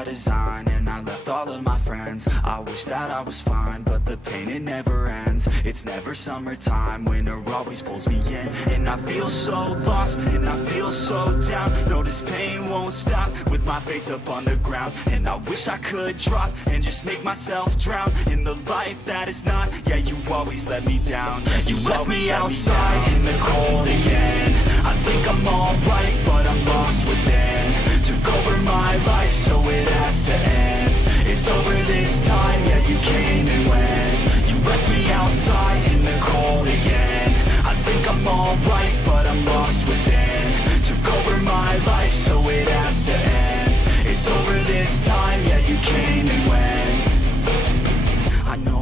by design, and I left all of my friends. I wish that I was fine, but the pain, it never ends. It's never summertime, winter always pulls me in. And I feel so lost, and I feel so down. No, this pain won't stop, with my face up on the ground. And I wish I could drop, and just make myself drown in the life that is not. Yeah, you always let me down. You left me outside in the cold again. I think I'm alright, but I'm lost within. Took over my life, so it has to end. It's over this time, yeah, you came and went. You left me outside in the cold again. I think I'm alright, but I'm lost within. Took over my life, so it has to end. It's over this time, yeah, you came and went.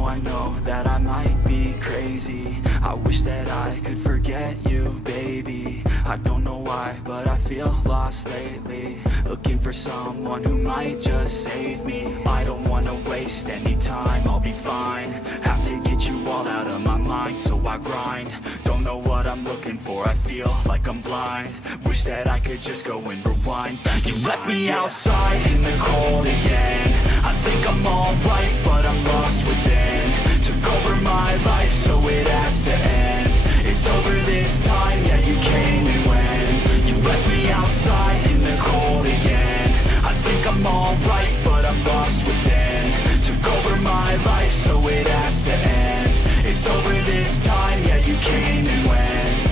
I know that I might be crazy. I wish that I could forget you, baby. I don't know why, but I feel lost lately. Looking for someone who might just save me. I don't wanna waste any time, I'll be fine. Have to get you all out of my mind, so I grind. Don't know what I'm looking for, I feel like I'm blind. Wish that I could just go and rewind back. You left me outside in the cold again. I think I'm alright, but I'm lost within. Took over my life, so it has to end. It's over this time, yeah, you came and went. You left me outside in the cold again. I think I'm alright, but I'm lost within. Took over my life, so it has to end. It's over this time, yeah, you came and went.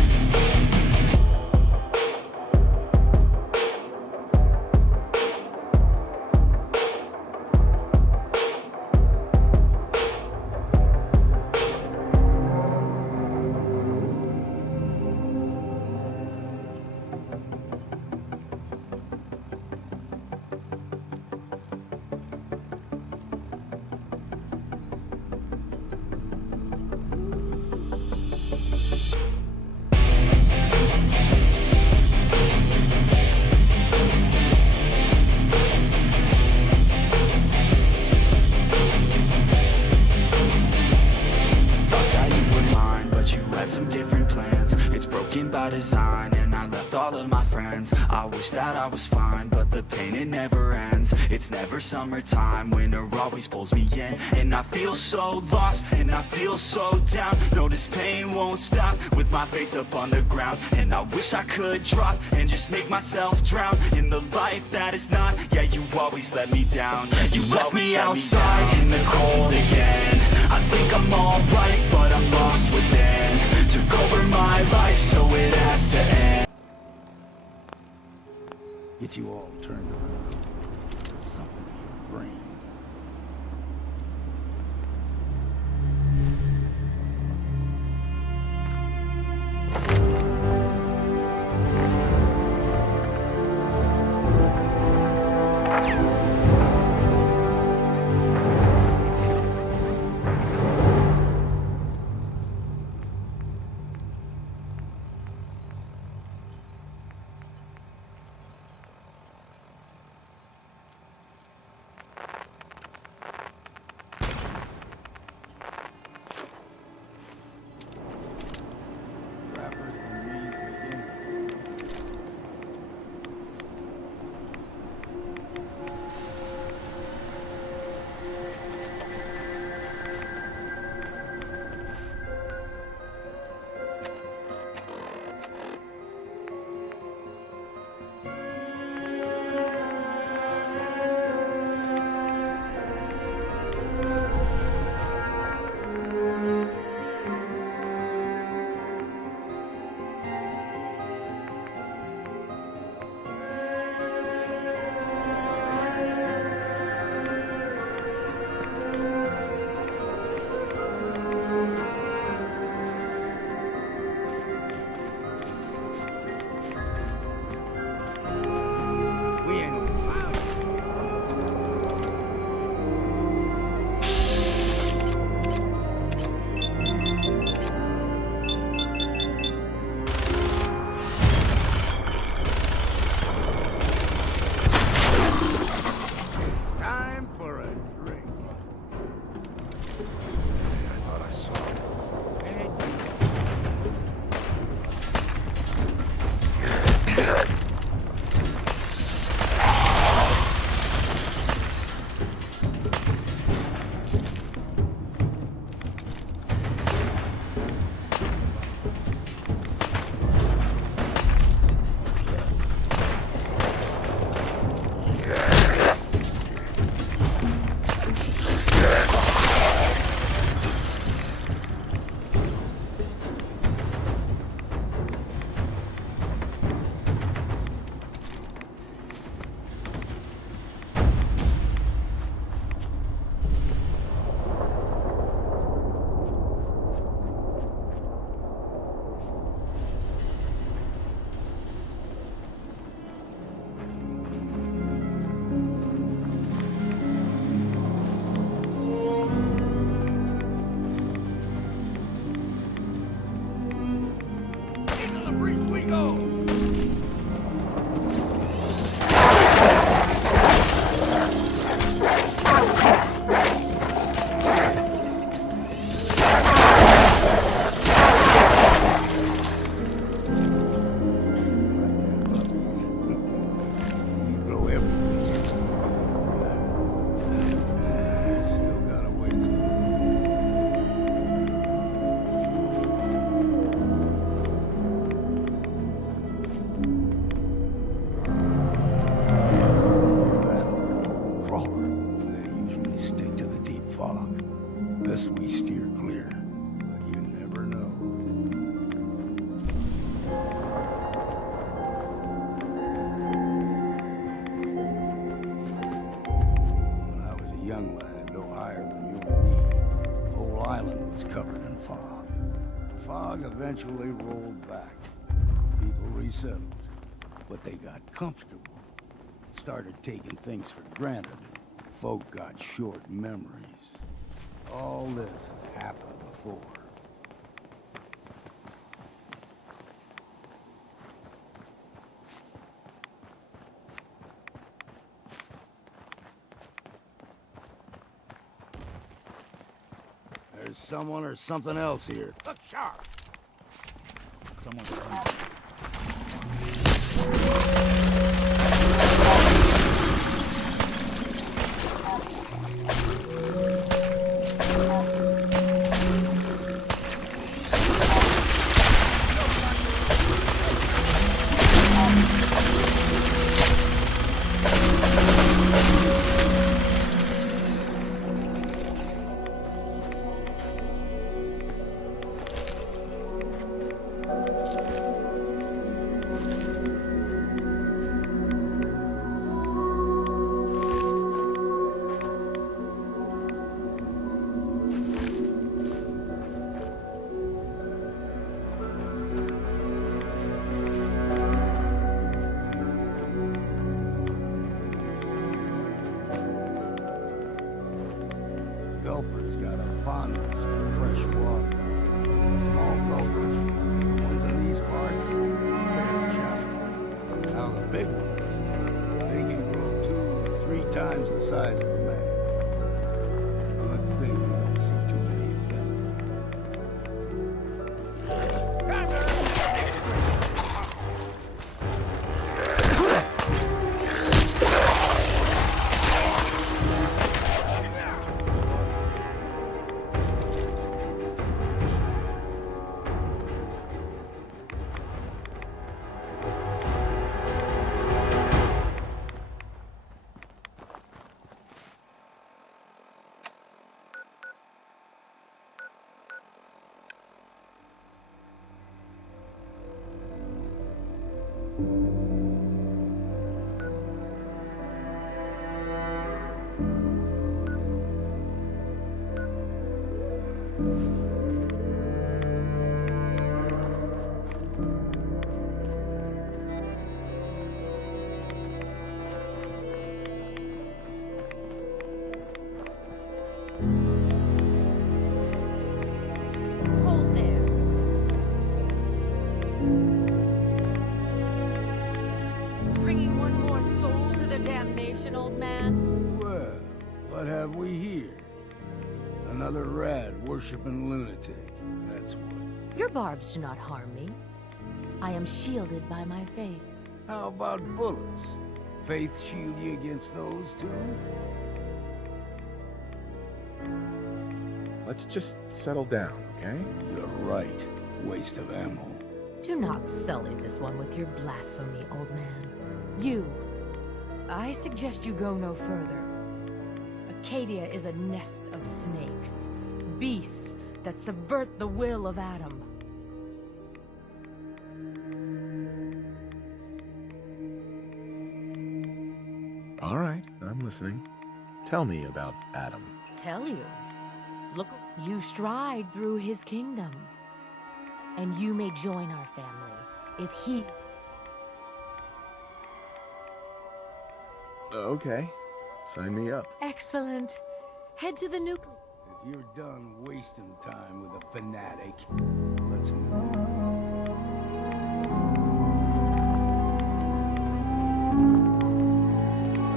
Some different plans, it's broken by design, and I left all of my friends. I wish that I was fine, but the pain, it never ends. It's never summertime, winter always pulls me in. And I feel so lost, and I feel so down. No, this pain won't stop, with my face up on the ground. And I wish I could drop, and just make myself drown in the life that is not. Yeah, you always let me down. You left me outside in the cold again. I think I'm alright, but I'm lost within. Took over my life, so it has to end. Get you all turned around. There's something in your brain. fog. This we steer clear, but you never know. When I was a young lad, no higher than you and me, the whole island was covered in fog. The fog eventually rolled back. People resettled, but they got comfortable. Started taking things for granted. Folk got short memories. All this has happened before. There's someone or something else here. Look sharp! Someone's coming. Gulper's got a fondness for fresh water. Small gulper, ones in these parts, fair challenge. Now the big ones, they can grow 2 to 3 times the size of a man. Good thing we don't see too many of them. Hold there. Stringing one more soul to the damnation, old man? Well, what have we here? Another rad worshipping lunatic. That's what. Your barbs do not harm me. I am shielded by my faith. How about bullets? Faith shield you against those too? Let's just settle down, okay? You're right. Waste of ammo. Do not sully this one with your blasphemy, old man. You. I suggest you go no further. Acadia is a nest of snakes. Beasts that subvert the will of Adam. All right, I'm listening. Tell me about Adam. Tell you. Look, you stride through his kingdom. And you may join our family if he... Okay, sign me up. Excellent. Head to the nucleus. If you're done wasting time with a fanatic, let's move on.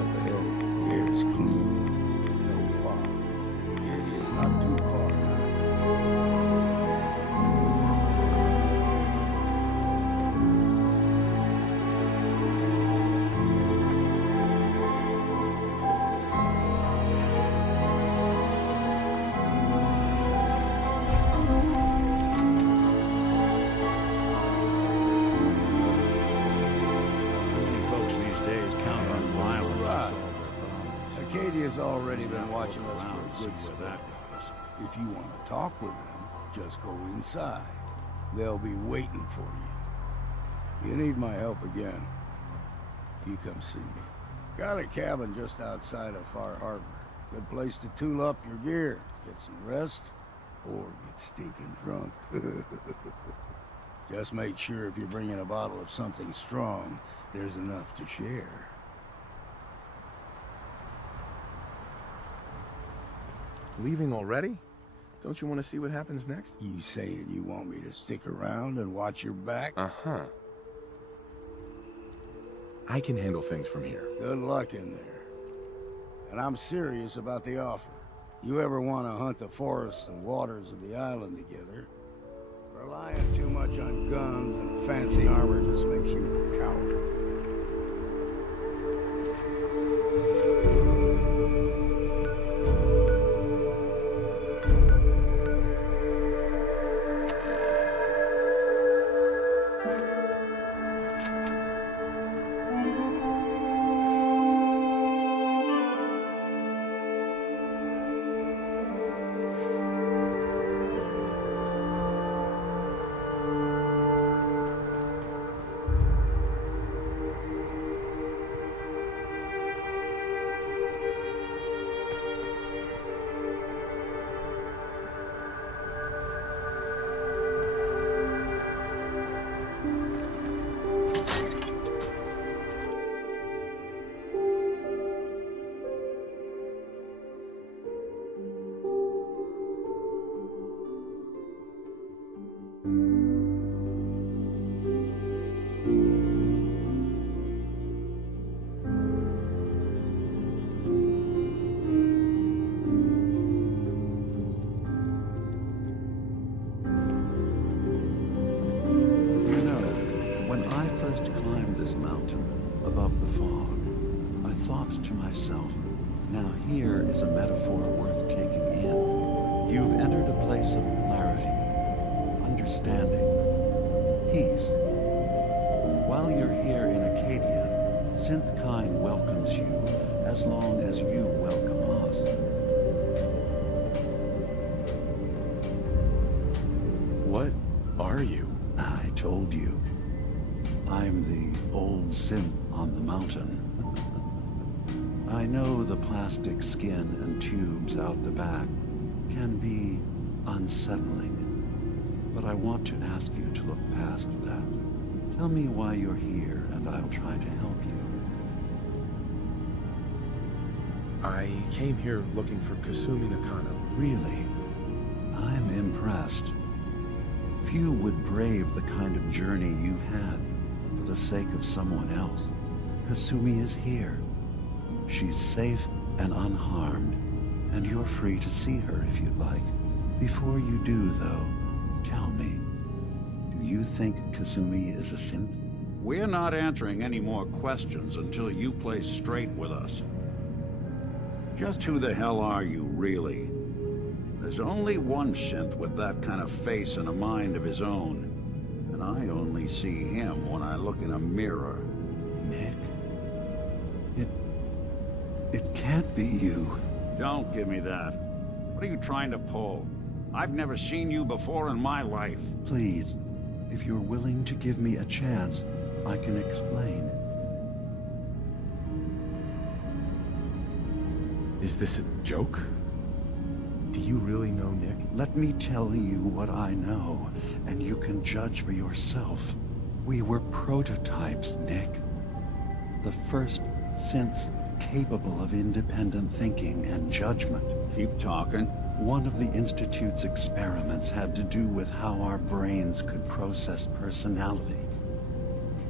Up ahead, the air's clean. No fog. Acadia's not too far now. Acadia's already been watching us for a good spot. If you want to talk with them, just go inside. They'll be waiting for you. You need my help again, you come see me. Got a cabin just outside of Far Harbor. Good place to tool up your gear, get some rest, or get stinking drunk. Just make sure if you're bringing a bottle of something strong, there's enough to share. Leaving already? Don't you want to see what happens next? You saying you want me to stick around and watch your back? Uh-huh. I can handle things from here. Good luck in there. And I'm serious about the offer. You ever want to hunt the forests and waters of the island together, relying too much on guns and fancy armor just makes you a coward. This mountain, above the fog, I thought to myself, now here is a metaphor worth taking in. You've entered a place of clarity, understanding, peace. While you're here in Acadia, Synthkind welcomes you as long as you welcome us. What are you? I told you. I'm the old synth on the mountain. I know the plastic skin and tubes out the back can be unsettling, but I want to ask you to look past that. Tell me why you're here, and I'll try to help you. I came here looking for Kasumi Nakano. Really? I'm impressed. Few would brave the kind of journey you've had for the sake of someone else. Kasumi is here. She's safe and unharmed, and you're free to see her if you'd like. Before you do, though, tell me, do you think Kasumi is a synth? We're not answering any more questions until you play straight with us. Just who the hell are you, really? There's only one synth with that kind of face and a mind of his own. And I only see him when I look in a mirror. Nick? It can't be you. Don't give me that. What are you trying to pull? I've never seen you before in my life. Please, if you're willing to give me a chance, I can explain. Is this a joke? Do you really know Nick? Let me tell you what I know, and you can judge for yourself. We were prototypes, Nick. The first synths capable of independent thinking and judgment. Keep talking. One of the Institute's experiments had to do with how our brains could process personality.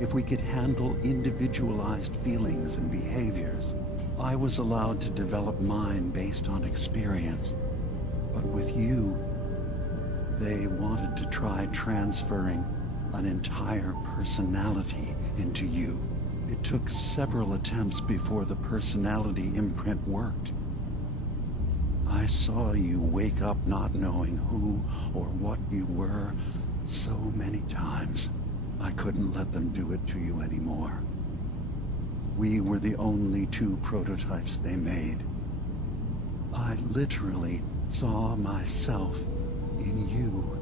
If we could handle individualized feelings and behaviors, I was allowed to develop mine based on experience. But with you, they wanted to try transferring an entire personality into you. It took several attempts before the personality imprint worked. I saw you wake up not knowing who or what you were so many times. I couldn't let them do it to you anymore. We were the only two prototypes they made. I literally saw myself in you.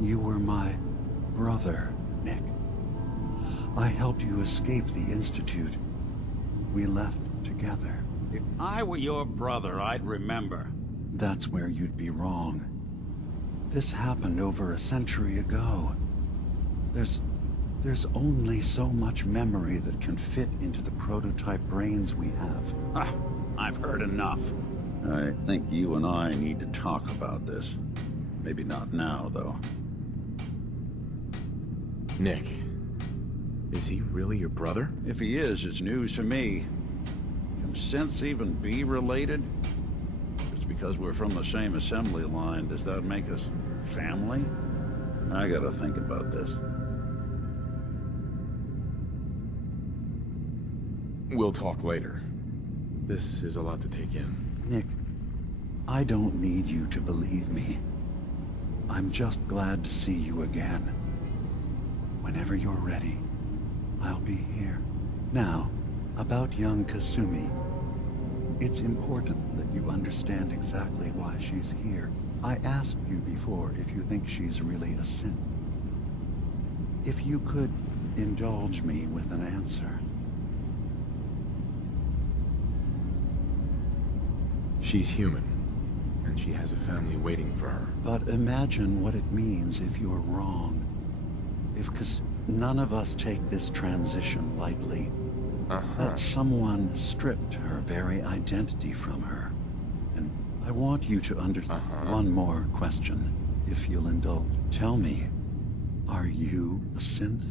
You were my brother, Nick. I helped you escape the Institute. We left together. If I were your brother, I'd remember. That's where you'd be wrong. This happened over a century ago. There's only so much memory that can fit into the prototype brains we have. Ah, I've heard enough. I think you and I need to talk about this. Maybe not now, though. Nick, is he really your brother? If he is, it's news to me. Can synths even be related? Just because we're from the same assembly line, does that make us family? I gotta think about this. We'll talk later. This is a lot to take in. Nick, I don't need you to believe me. I'm just glad to see you again. Whenever you're ready, I'll be here. Now, about young Kasumi. It's important that you understand exactly why she's here. I asked you before if you think she's really a synth. If you could indulge me with an answer. She's human, and she has a family waiting for her. But imagine what it means if you're wrong. Because none of us take this transition lightly. That someone stripped her very identity from her. And I want you to understand one more question, if you'll indulge. Tell me, are you a synth?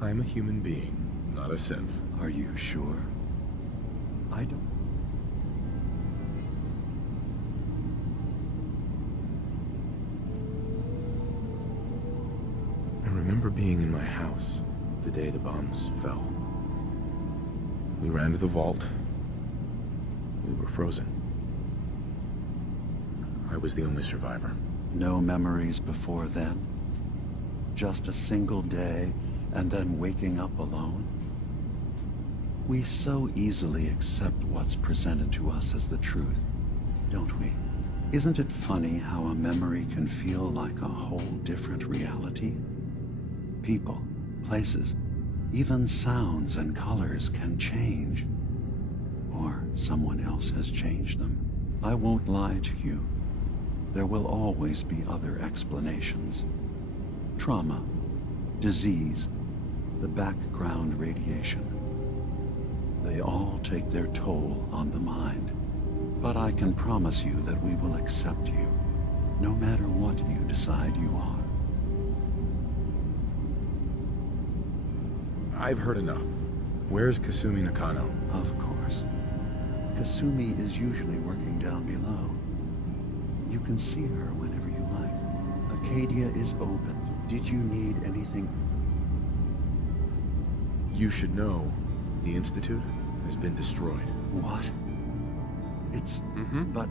I'm a human being, not a synth. Are you sure? I don't... I remember being in my house the day the bombs fell. We ran to the vault. We were frozen. I was the only survivor. No memories before then? Just a single day, and then waking up alone? We so easily accept what's presented to us as the truth, don't we? Isn't it funny how a memory can feel like a whole different reality? People, places, even sounds and colors can change. Or someone else has changed them. I won't lie to you. There will always be other explanations. Trauma, disease, the background radiation. They all take their toll on the mind. But I can promise you that we will accept you, no matter what you decide you are. I've heard enough. Where's Kasumi Nakano? Of course. Kasumi is usually working down below. You can see her whenever you like. Acadia is open. Did you need anything? You should know. The Institute has been destroyed. What? It's... But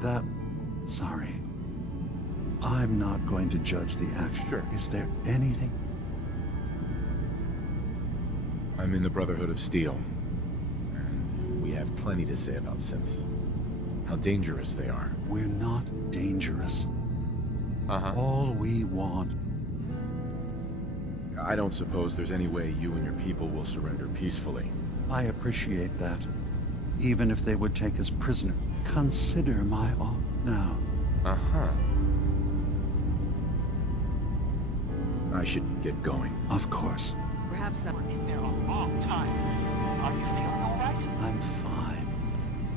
that... Sorry. I'm not going to judge the action. Sure. Is there anything... I'm in the Brotherhood of Steel. And we have plenty to say about synths. How dangerous they are. We're not dangerous. All we want... I don't suppose there's any way you and your people will surrender peacefully. I appreciate that. Even if they would take us prisoner. Consider my offer now. I should get going. Of course. Perhaps not. In there a long time. Are you feeling all right? I'm fine.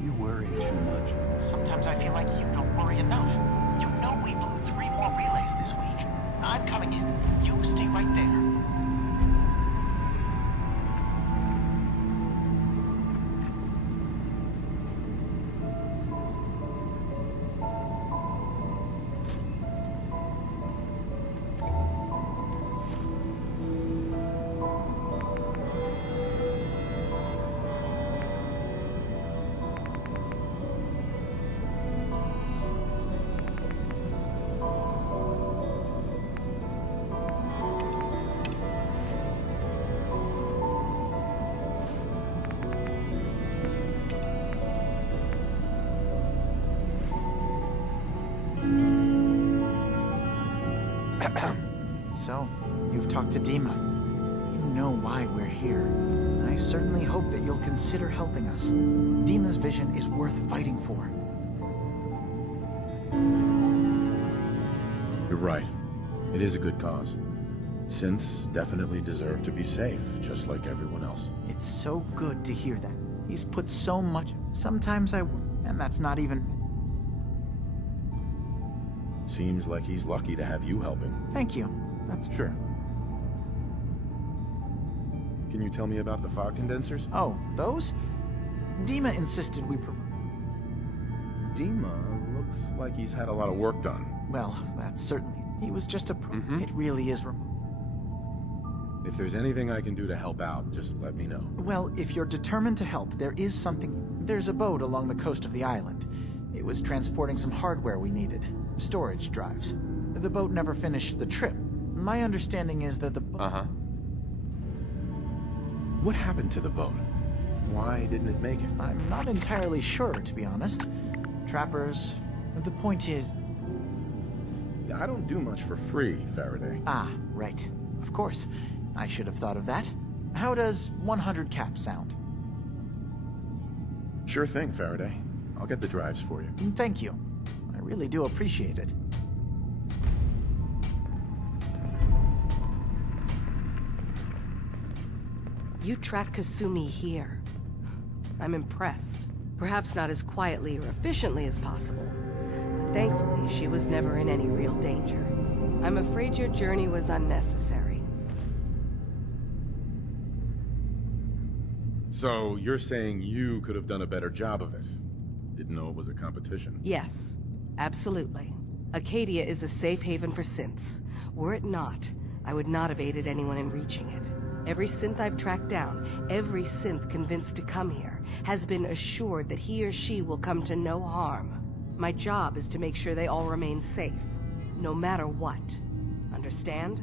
You worry too much. Sometimes I feel like you don't worry enough. You know we blew 3 more relays this week. I'm coming in. You stay right there. So, you've talked to Dima. You know why we're here. I certainly hope that you'll consider helping us. Dima's vision is worth fighting for. You're right. It is a good cause. Synths definitely deserve to be safe, just like everyone else. It's so good to hear that. He's put so much. Sometimes and that's not even. Seems like he's lucky to have you helping. Thank you. That's Sure. Can you tell me about the fog condensers? Oh, those? Dima insisted we Dima looks like he's had a lot of work done. Well, that's certainly. He was just a It really is If there's anything I can do to help out, just let me know. Well, if you're determined to help, there's a boat along the coast of the island. It was transporting some hardware we needed. Storage drives. The boat never finished the trip. My understanding is that the Uh-huh. What happened to the boat? Why didn't it make it? I'm not entirely sure, to be honest. Trappers. The point is. I don't do much for free, Faraday. Ah, right. Of course. I should have thought of that. How does 100 cap sound? Sure thing, Faraday. I'll get the drives for you. Thank you. I really do appreciate it. You tracked Kasumi here. I'm impressed. Perhaps not as quietly or efficiently as possible, but thankfully she was never in any real danger. I'm afraid your journey was unnecessary. So, you're saying you could have done a better job of it? Didn't know it was a competition. Yes, absolutely. Acadia is a safe haven for synths. Were it not, I would not have aided anyone in reaching it. Every synth I've tracked down, every synth convinced to come here, has been assured that he or she will come to no harm. My job is to make sure they all remain safe, no matter what. Understand?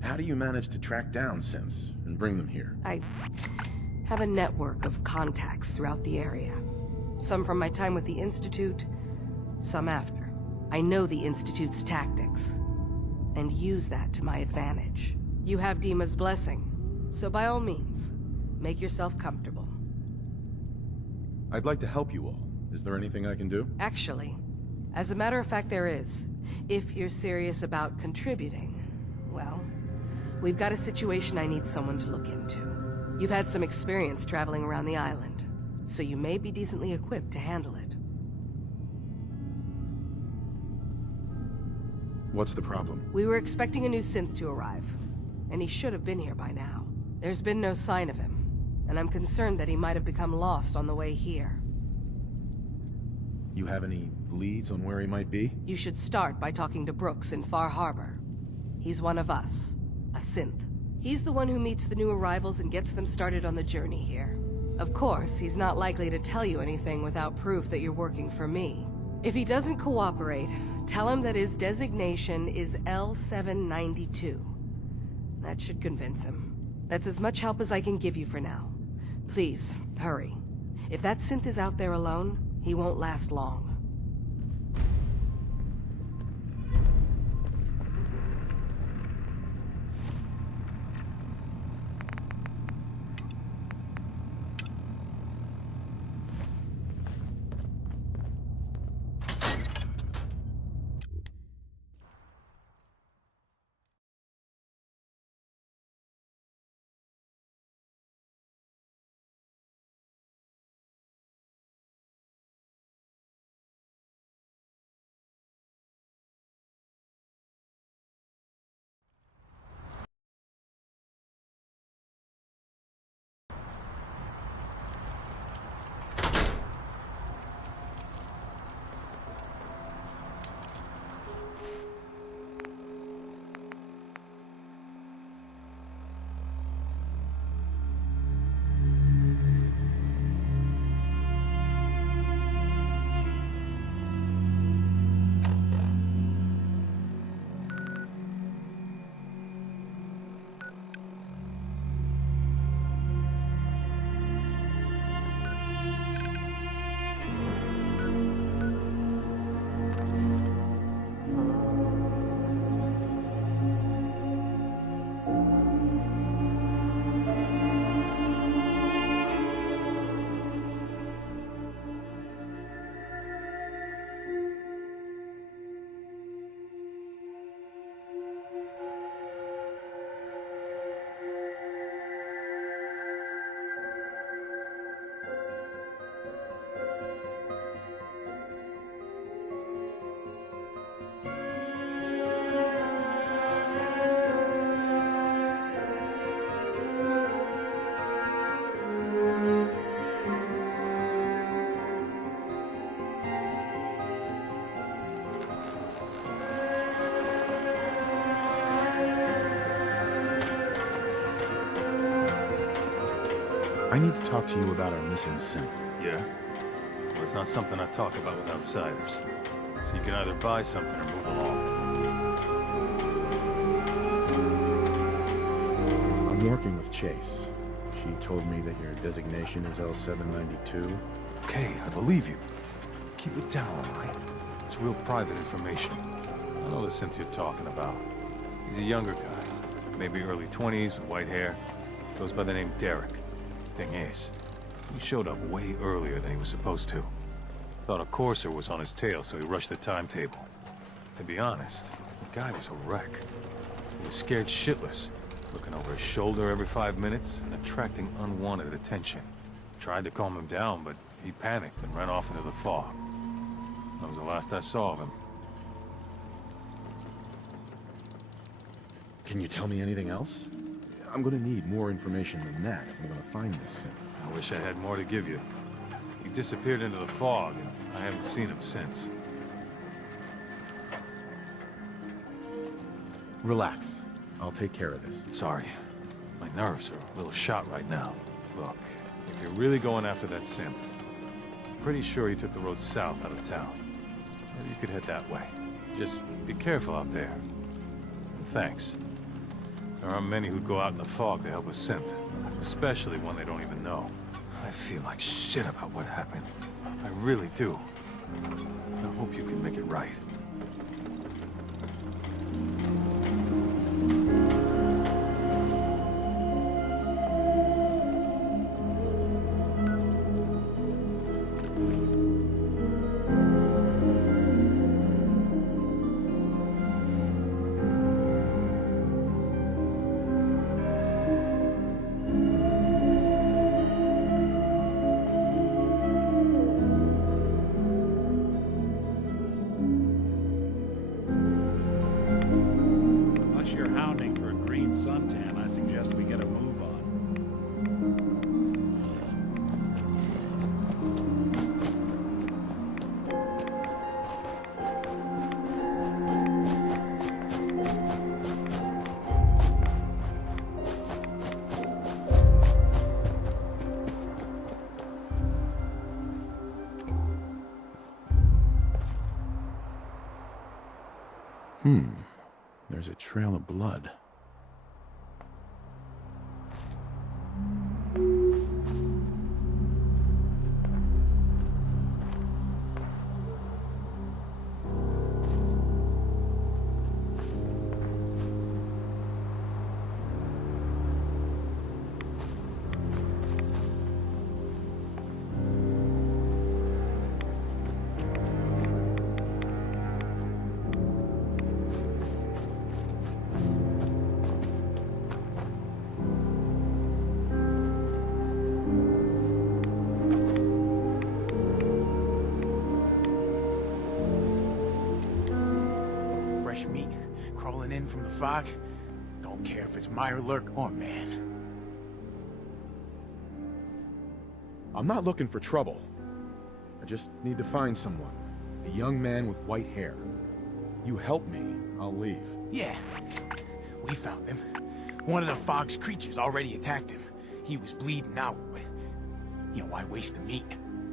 How do you manage to track down synths and bring them here? I have a network of contacts throughout the area. Some from my time with the Institute, some after. I know the Institute's tactics, and use that to my advantage. You have Dima's blessing, so by all means, make yourself comfortable. I'd like to help you all. Is there anything I can do? Actually, as a matter of fact, there is. If you're serious about contributing, well, we've got a situation I need someone to look into. You've had some experience traveling around the island, so you may be decently equipped to handle it. What's the problem? We were expecting a new synth to arrive, and he should have been here by now. There's been no sign of him, and I'm concerned that he might have become lost on the way here. You have any leads on where he might be? You should start by talking to Brooks in Far Harbor. He's one of us, a synth. He's the one who meets the new arrivals and gets them started on the journey here. Of course, he's not likely to tell you anything without proof that you're working for me. If he doesn't cooperate, tell him that his designation is L792. That should convince him. That's as much help as I can give you for now. Please, hurry. If that synth is out there alone, he won't last long. I need to talk to you about our missing synth. Yeah? Well, it's not something I talk about with outsiders. So you can either buy something or move along. I'm working with Chase. She told me that your designation is L792. Okay, I believe you. Keep it down, all right? It's real private information. I know the synth you're talking about. He's a younger guy. Maybe early 20s with white hair. Goes by the name Derek. Thing is, he showed up way earlier than he was supposed to. Thought a courser was on his tail, so he rushed the timetable. To be honest, the guy was a wreck. He was scared shitless, looking over his shoulder every 5 minutes and attracting unwanted attention. Tried to calm him down, but he panicked and ran off into the fog. That was the last I saw of him. Can you tell me anything else? I'm gonna need more information than that if I'm gonna find this synth. I wish I had more to give you. He disappeared into the fog, and I haven't seen him since. Relax. I'll take care of this. Sorry. My nerves are a little shot right now. Look, if you're really going after that synth, I'm pretty sure he took the road south out of town. Maybe you could head that way. Just be careful out there. And thanks. There aren't many who'd go out in the fog to help a synth, especially one they don't even know. I feel like shit about what happened. I really do. I hope you can make it right. Suntan, I suggest we get a move on. There's a trail of blood. Fresh meat crawling in from the fog. Don't care if it's Mirelurk or man. I'm not looking for trouble. I just need to find someone. A young man with white hair. You help me, I'll leave. Yeah, we found him. One of the fog's creatures already attacked him. He was bleeding out, but you know, why waste the meat?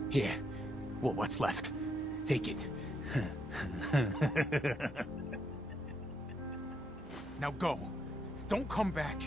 Here, well, what's left? Take it. Now go. Don't come back.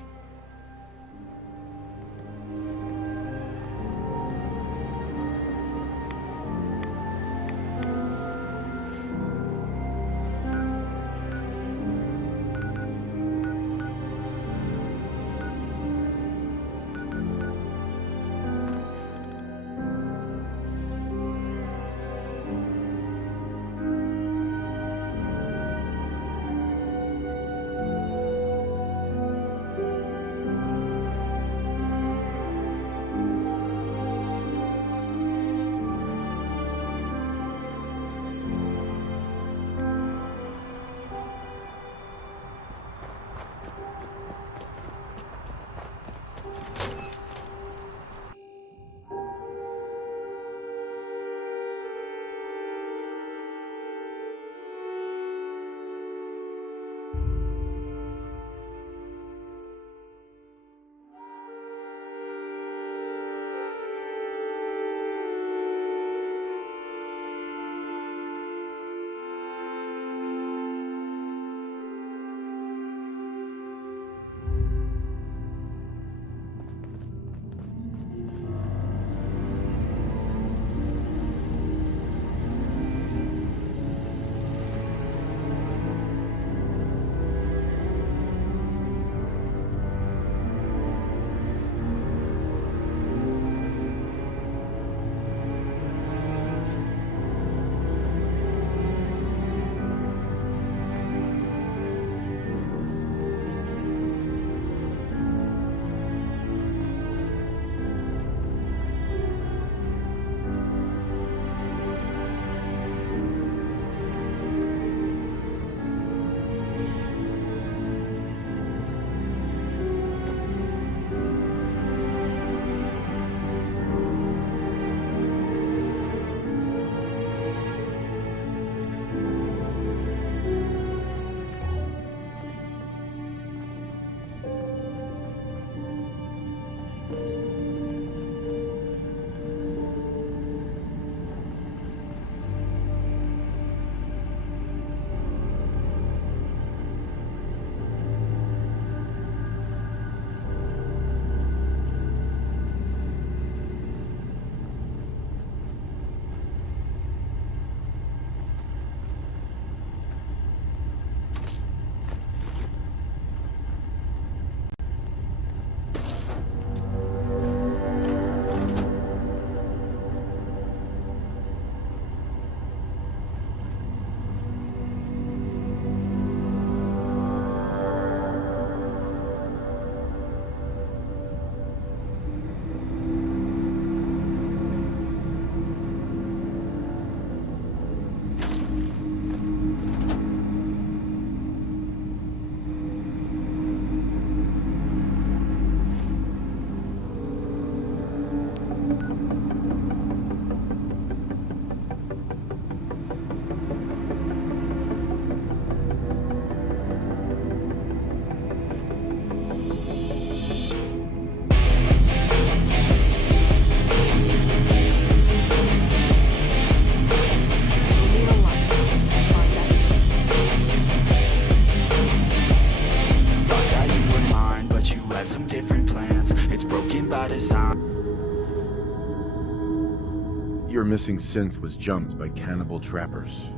your missing synth was jumped by cannibal trappers.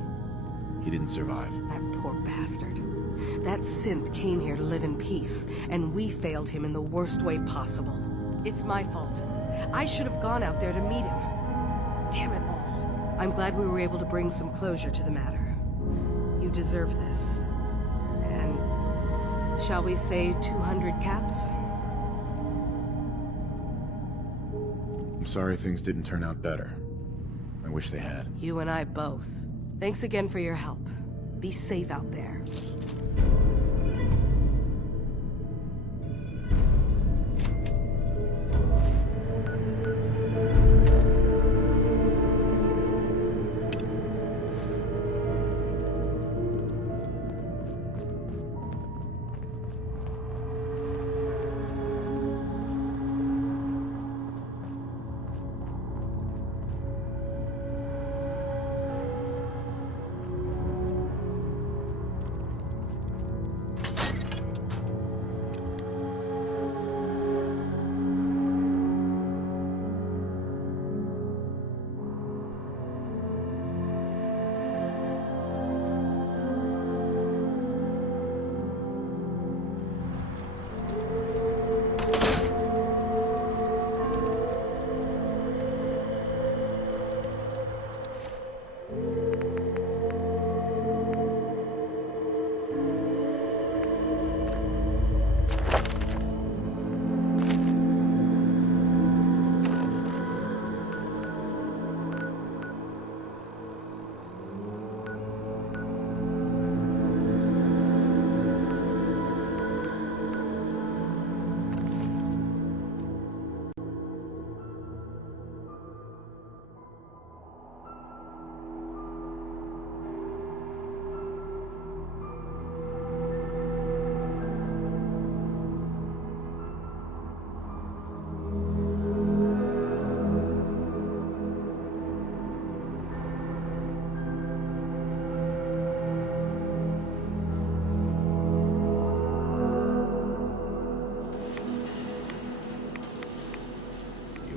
He didn't survive. That poor bastard. That synth came here to live in peace, and we failed him in the worst way possible. It's my fault. I should have gone out there to meet him. Damn it all. I'm glad we were able to bring some closure to the matter. You deserve this. And shall we say 200 caps? I'm sorry things didn't turn out better. I wish they had. You and I both. Thanks again for your help. Be safe out there.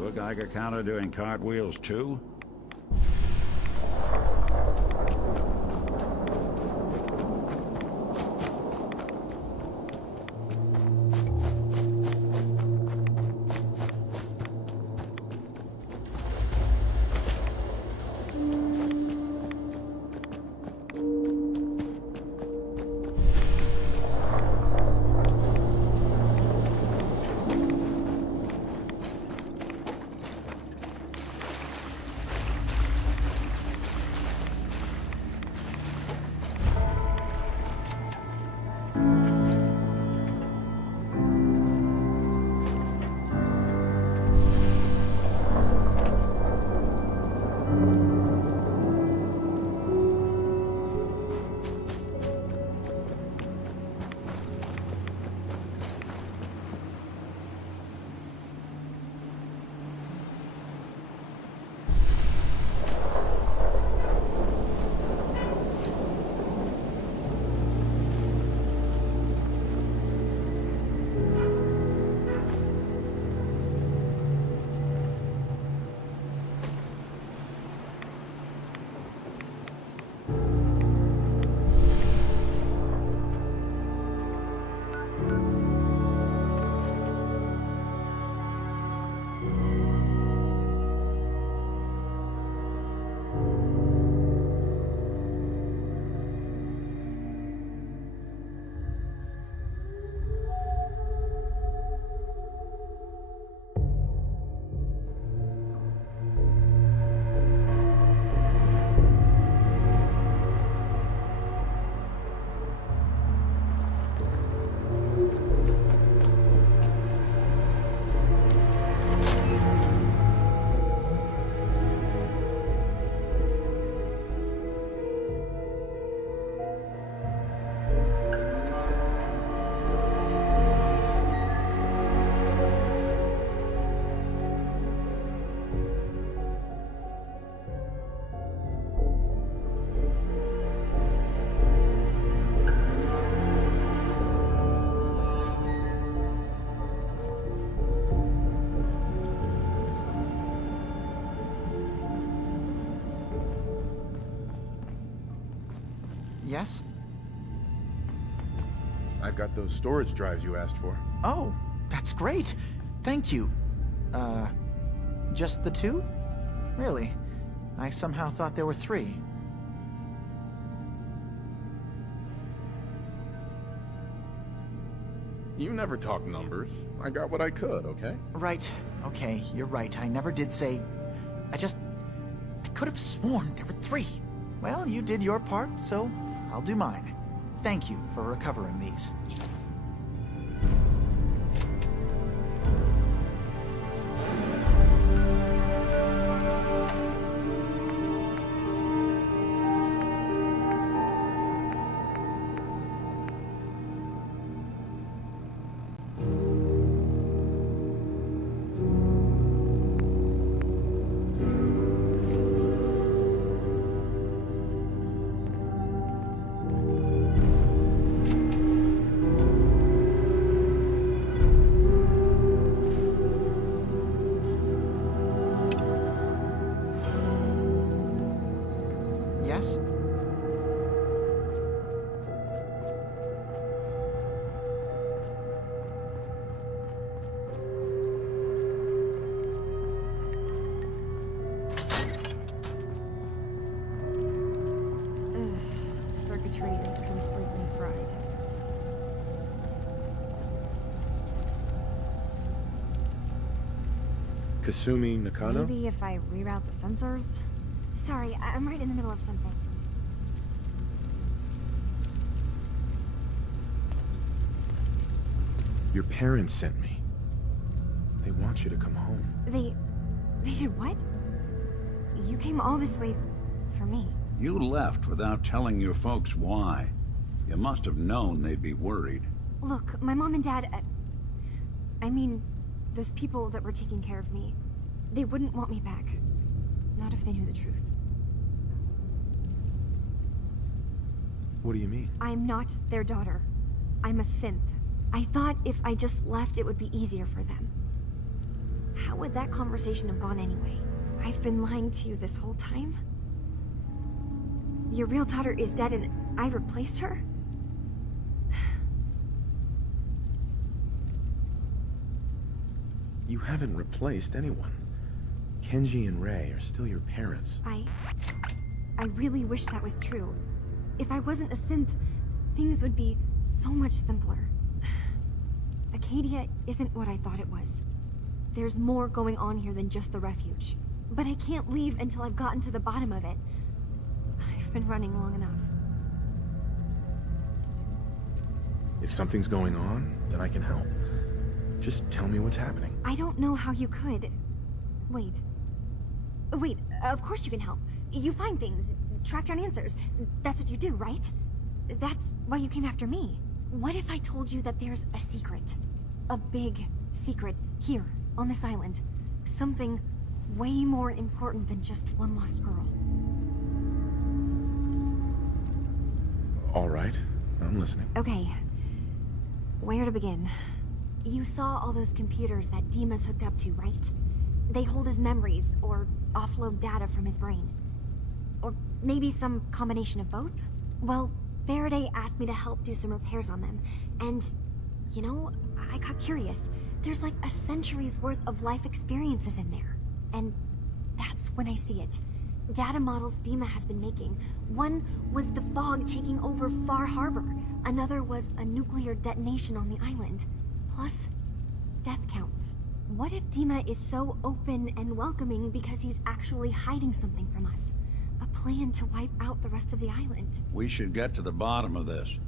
You a Geiger counter doing cartwheels too? Yes? I've got those storage drives you asked for. Oh, that's great. Thank you. Just the 2? Really? I somehow thought there were 3. You never talk numbers. I got what I could, okay? Right. Okay, you're right. I never did say... I could have sworn there were 3. Well, you did your part, so I'll do mine. Thank you for recovering these. Yes? Circuitry is completely fried. Kasumi Nakano? Maybe if I reroute the sensors? Sorry, I'm right in the middle of something. Your parents sent me. They want you to come home. They did what? You came all this way for me. You left without telling your folks why. You must have known they'd be worried. Look, my mom and dad... I mean, those people that were taking care of me, they wouldn't want me back. Not if they knew the truth. What do you mean? I'm not their daughter. I'm a synth. I thought if I just left, it would be easier for them. How would that conversation have gone anyway? I've been lying to you this whole time? Your real daughter is dead and I replaced her? You haven't replaced anyone. Kenji and Rei are still your parents. I really wish that was true. If I wasn't a synth, things would be so much simpler. Acadia isn't what I thought it was. There's more going on here than just the refuge. But I can't leave until I've gotten to the bottom of it. I've been running long enough. If something's going on, then I can help. Just tell me what's happening. I don't know how you could. Wait. Wait, of course you can help. You find things, track down answers. That's what you do, right? That's why you came after me. What if I told you that there's a secret? A big secret here, on this island. Something way more important than just one lost girl. All right, I'm listening. Okay. Where to begin? You saw all those computers that Dima's hooked up to, right? They hold his memories, or offload data from his brain. Or maybe some combination of both? Well, Faraday asked me to help do some repairs on them, and, you know, I got curious. There's like a century's worth of life experiences in there. And that's when I see it. Data models Dima has been making. One was the fog taking over Far Harbor. Another was a nuclear detonation on the island. Plus, death counts. What if Dima is so open and welcoming because he's actually hiding something from us? A plan to wipe out the rest of the island. We should get to the bottom of this.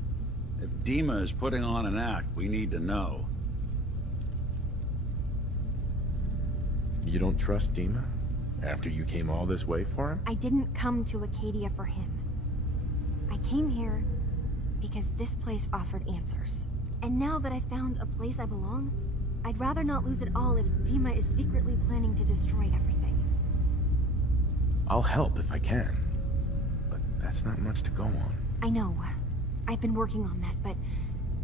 If Dima is putting on an act, we need to know. You don't trust Dima? After you came all this way for him? I didn't come to Acadia for him. I came here because this place offered answers. And now that I found a place I belong, I'd rather not lose it all if Dima is secretly planning to destroy everything. I'll help if I can. But that's not much to go on. I know. I've been working on that, but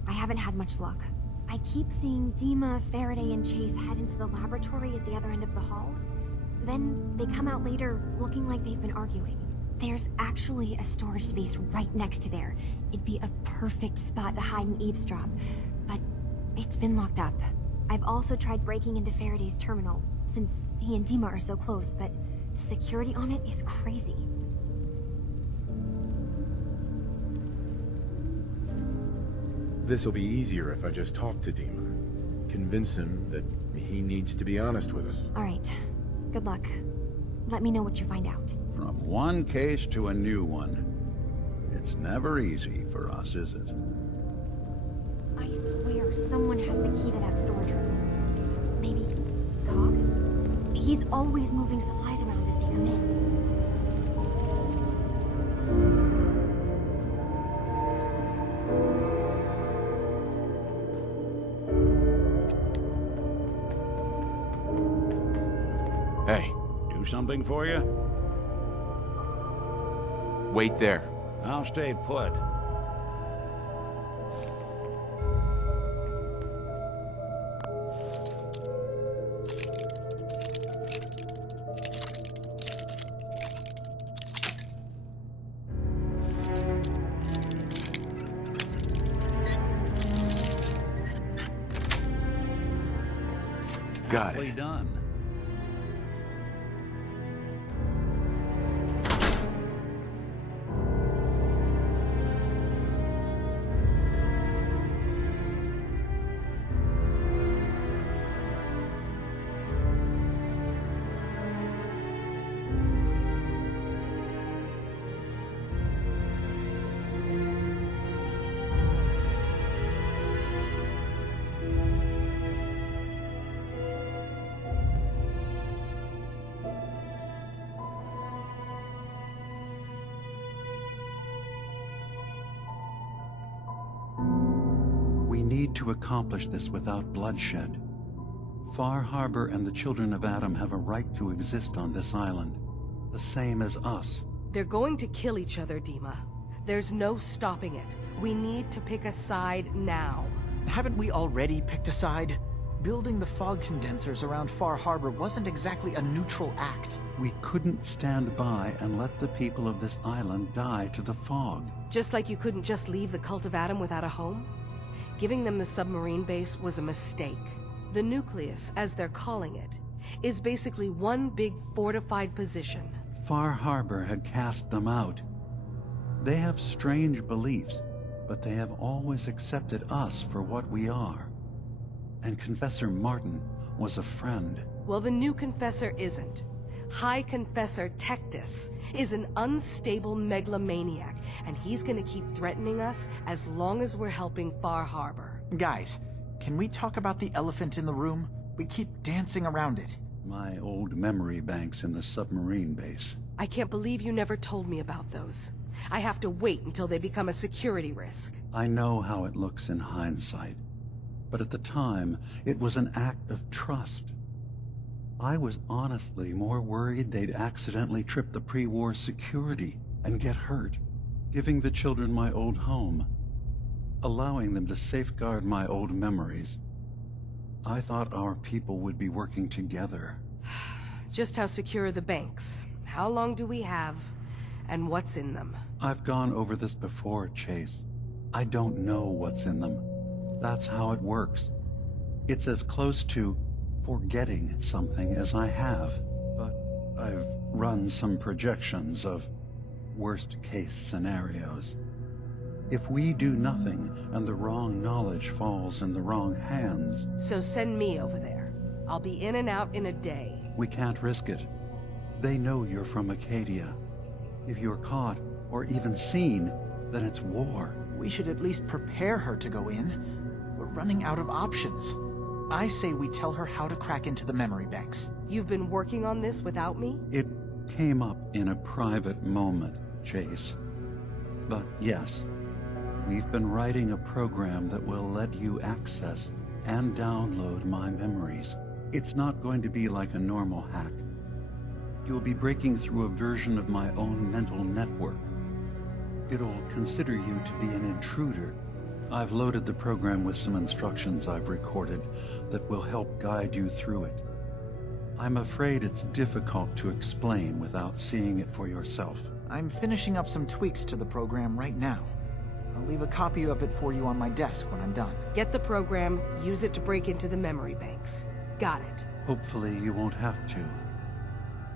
I haven't had much luck. I keep seeing Dima, Faraday, and Chase head into the laboratory at the other end of the hall. Then they come out later looking like they've been arguing. There's actually a storage space right next to there. It'd be a perfect spot to hide and eavesdrop, but it's been locked up. I've also tried breaking into Faraday's terminal, since he and Dima are so close, but the security on it is crazy. This'll be easier if I just talk to Dima. Convince him that he needs to be honest with us. Alright. Good luck. Let me know what you find out. From one case to a new one. It's never easy for us, is it? I swear someone has the key to that storage room. Maybe Cog? He's always moving supplies around as they come in. Hey, Do something for you? wait there. I'll stay put. Got Nicely it. done. We need to accomplish this without bloodshed. Far Harbor and the Children of Adam have a right to exist on this island, the same as us. They're going to kill each other, Dima. There's no stopping it. We need to pick a side now. Haven't we already picked a side? Building the fog condensers around Far Harbor wasn't exactly a neutral act. We couldn't stand by and let the people of this island die to the fog. Just like you couldn't just leave the Cult of Adam without a home? Giving them the submarine base was a mistake. The nucleus, as they're calling it, is basically one big fortified position. Far Harbor had cast them out. They have strange beliefs, but they have always accepted us for what we are. And Confessor Martin was a friend. Well, the new Confessor isn't. High Confessor Tectus is an unstable megalomaniac, and he's gonna keep threatening us as long as we're helping Far Harbor. Guys, can we talk about the elephant in the room? We keep dancing around it. My old memory banks in the submarine base. I can't believe you never told me about those. I have to wait until they become a security risk. I know how it looks in hindsight, but at the time, it was an act of trust. I was honestly more worried they'd accidentally trip the pre-war security and get hurt, giving the children my old home, allowing them to safeguard my old memories. I thought our people would be working together. Just how secure are the banks? How long do we have? And what's in them? I've gone over this before, Chase. I don't know what's in them. That's how it works. It's as close to forgetting something as I have. But I've run some projections of worst-case scenarios. If we do nothing and the wrong knowledge falls in the wrong hands... So send me over there. I'll be in and out in a day. We can't risk it. They know you're from Acadia. If you're caught, or even seen, then it's war. We should at least prepare her to go in. We're running out of options. I say we tell her how to crack into the memory banks. You've been working on this without me? It came up in a private moment, Chase. But yes, we've been writing a program that will let you access and download my memories. It's not going to be like a normal hack. You'll be breaking through a version of my own mental network. It'll consider you to be an intruder. I've loaded the program with some instructions I've recorded that will help guide you through it. I'm afraid it's difficult to explain without seeing it for yourself. I'm finishing up some tweaks to the program right now. I'll leave a copy of it for you on my desk when I'm done. Get the program, use it to break into the memory banks. Got it. Hopefully you won't have to.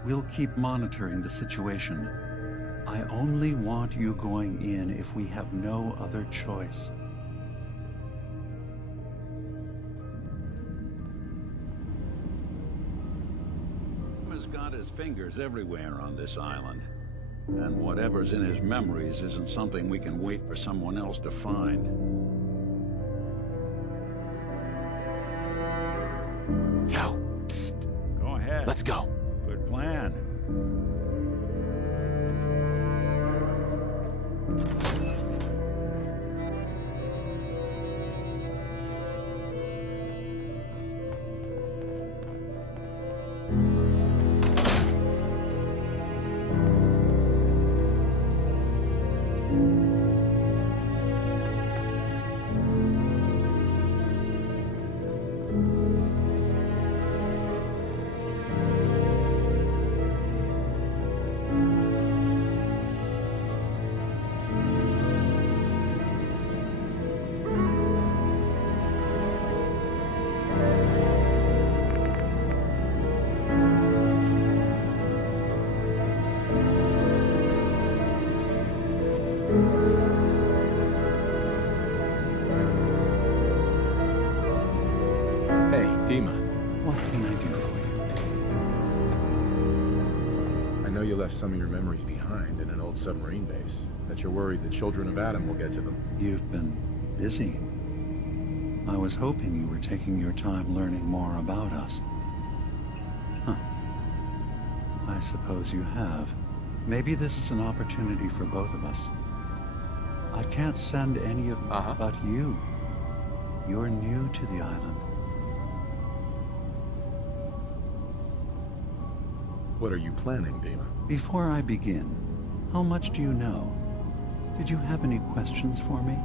We'll keep monitoring the situation. I only want you going in if we have no other choice. Has got his fingers everywhere on this island. And whatever's in his memories isn't something we can wait for someone else to find. Yo, psst. Go ahead. Let's go. Good plan. Hey, Dima. What can I do for you? I know you left some of your memories behind in an old submarine base. That you're worried the children of Adam will get to them. You've been busy. I was hoping you were taking your time learning more about us. Huh. I suppose you have. Maybe this is an opportunity for both of us. I can't send any of but you. You're new to the island. What are you planning, Dima? Before I begin, how much do you know? Did you have any questions for me?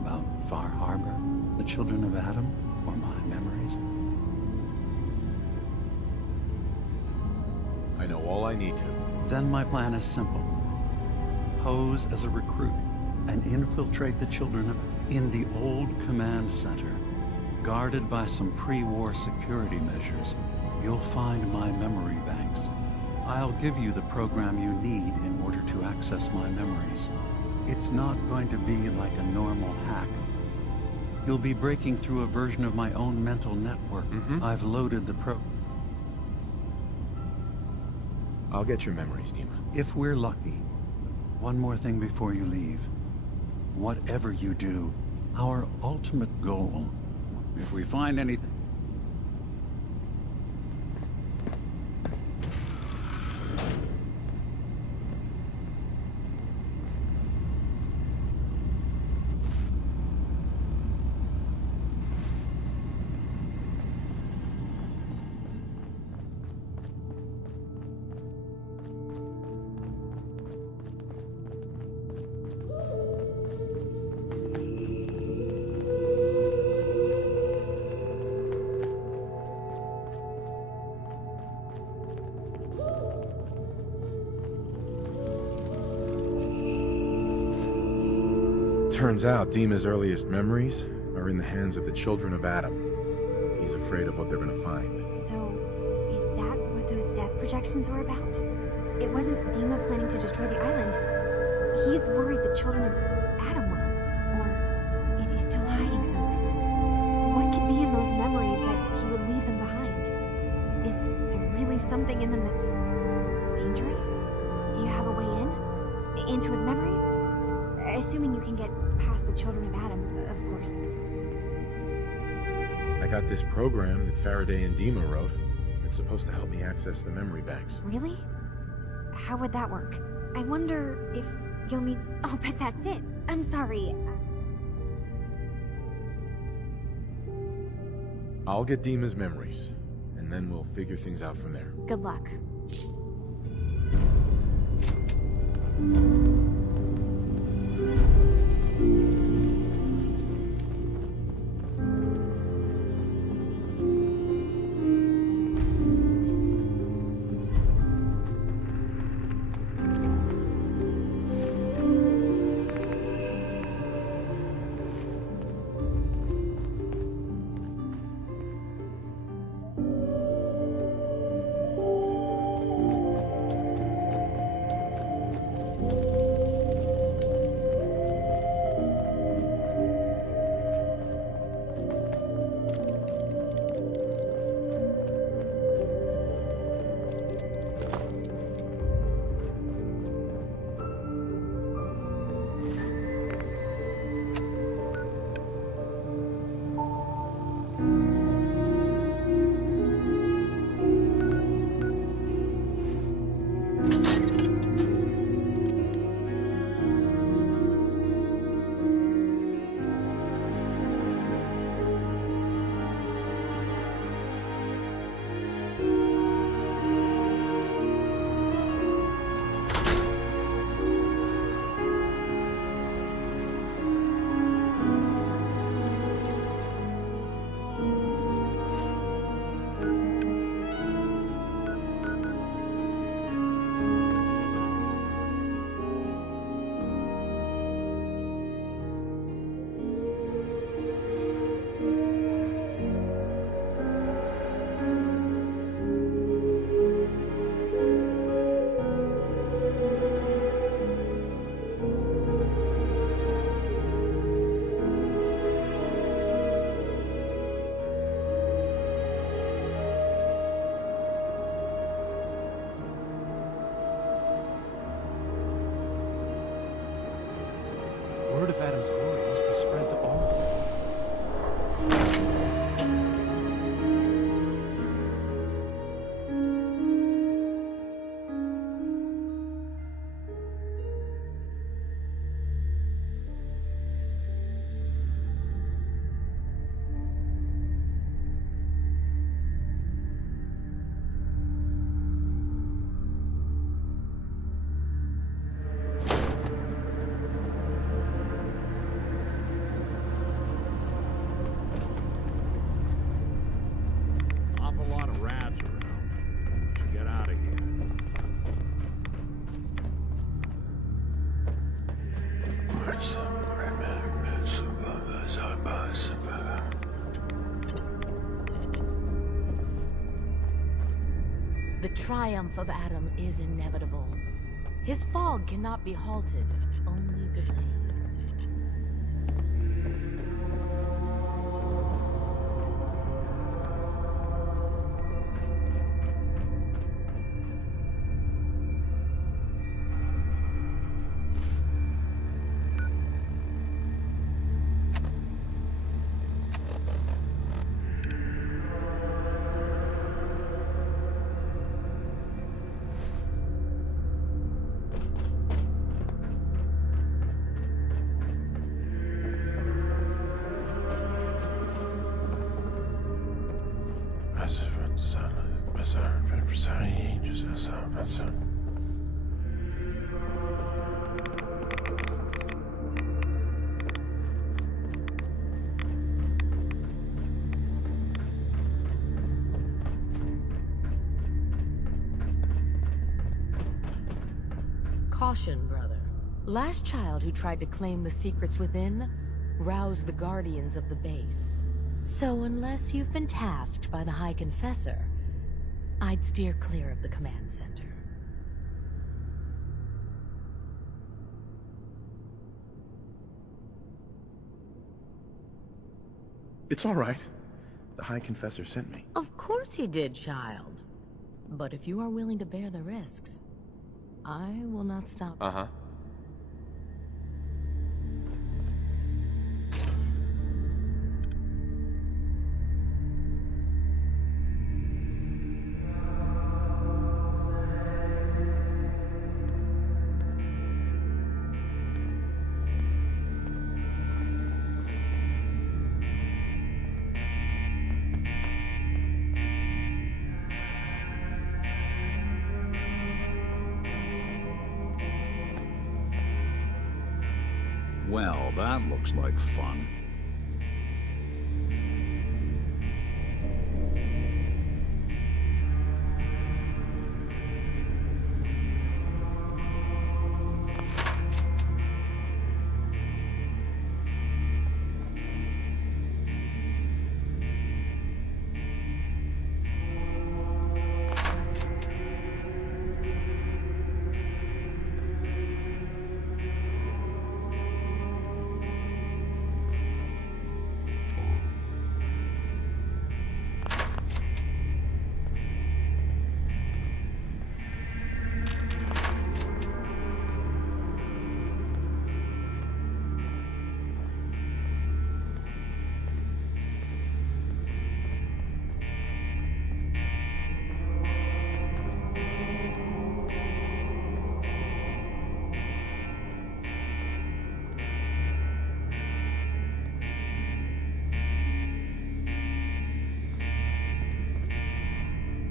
About Far Harbor, the children of Adam, or my memories? I know all I need to. Then my plan is simple. Pose as a recruit and infiltrate the children in the old command center. Guarded by some pre-war security measures, you'll find my memory banks. I'll give you the program you need in order to access my memories. It's not going to be like a normal hack. You'll be breaking through a version of my own mental network. I've loaded the I'll get your memories, Dima. If we're lucky, one more thing before you leave. Whatever you do, our ultimate goal, If we find anything... Turns out Dima's earliest memories are in the hands of the children of Adam. He's afraid of what they're gonna find. So, is that what those death projections were about? It wasn't Dima planning to destroy the island. He's worried the children of Adam will. Or is he still hiding something? What could be in those memories that he would leave them behind? Is there really something in them that's dangerous? Do you have a way in? Into his memories? Assuming you can get past the children of Adam, of course. I got this program that Faraday and Dima wrote. It's supposed to help me access the memory banks. Really? How would that work? I wonder if you'll need... I'll bet that's it. I'm sorry. I'll get Dima's memories, and then we'll figure things out from there. Good luck. Adam's glory must be spread to all. Awful lot of rats around. We should get out of here. The triumph of Adam is inevitable. His fog cannot be halted, only delayed. Caution, brother. Last child who tried to claim the secrets within roused the guardians of the base. So unless you've been tasked by the High Confessor, I'd steer clear of the command center. It's all right. The High Confessor sent me. Of course he did, child. But if you are willing to bear the risks, I will not stop. Uh-huh. Well, that looks like fun.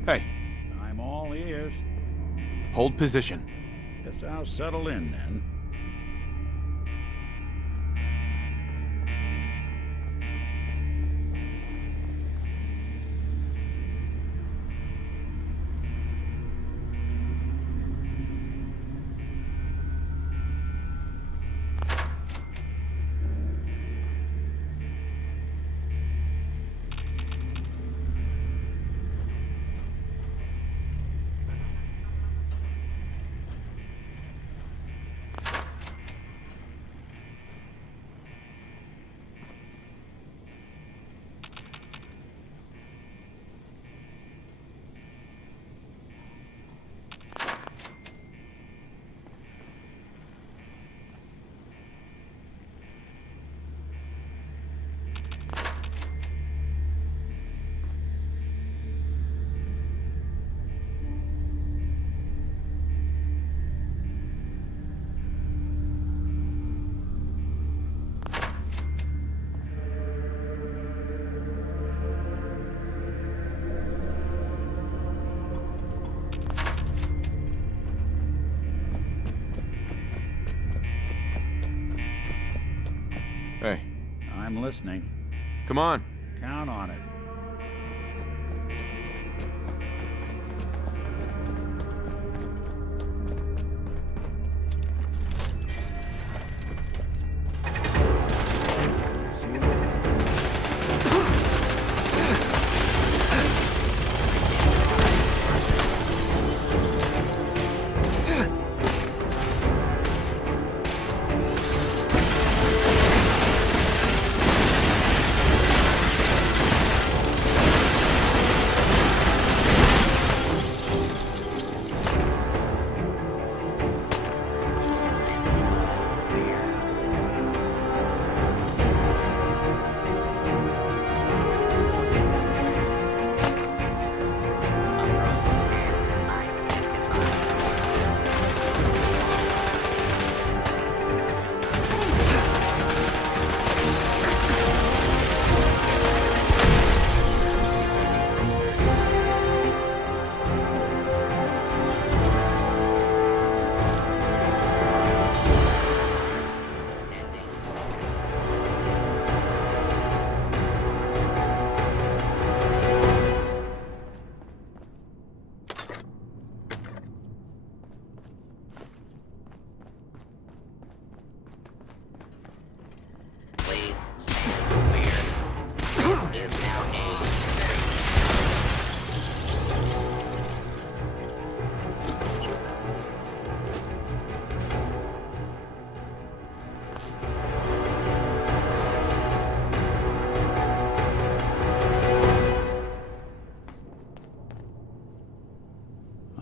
Hey, I'm all ears. hold position. Guess I'll settle in then. I'm listening. Come on. Count on it.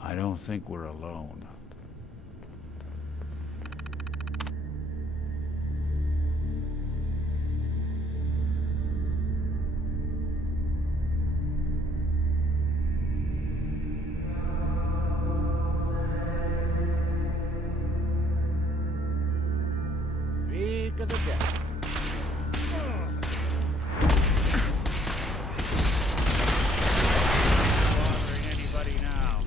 I don't think we're alone. Peak of the day. Bothering anybody now.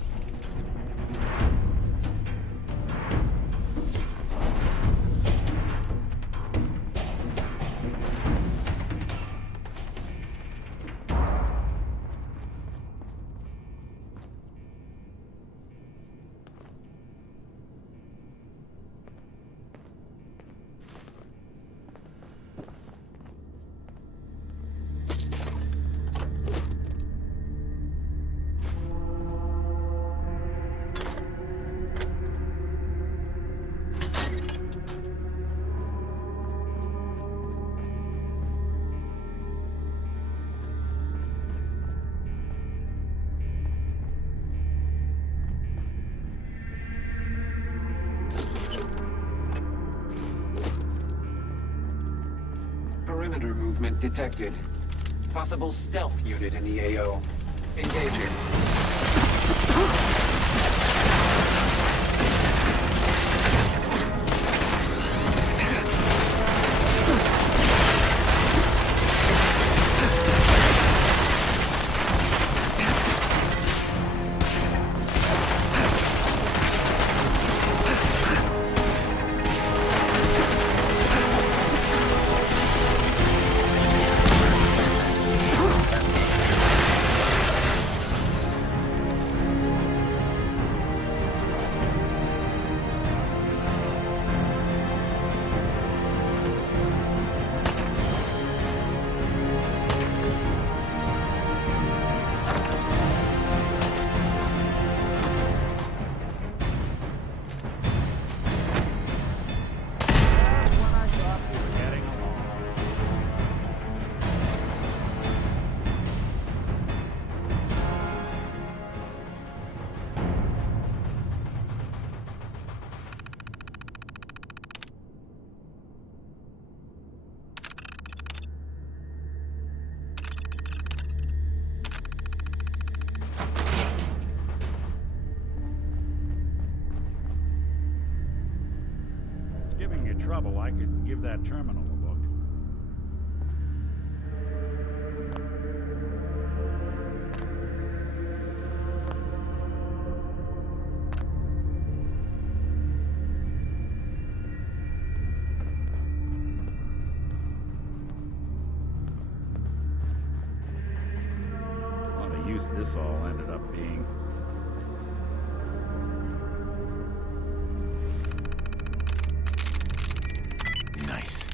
Perimeter movement detected. Possible stealth unit in the AO. Engaging. Giving you trouble, I could give that terminal a look. use this all ended up being. Nice.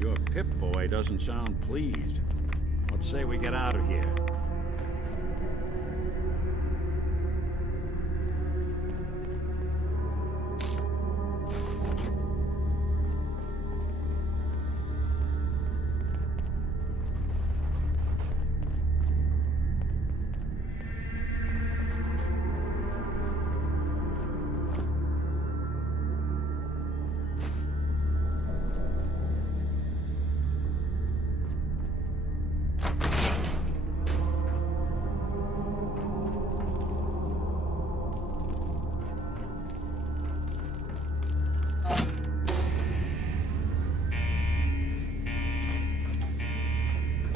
Your Pip-Boy doesn't sound pleased. Let's say we get out of here.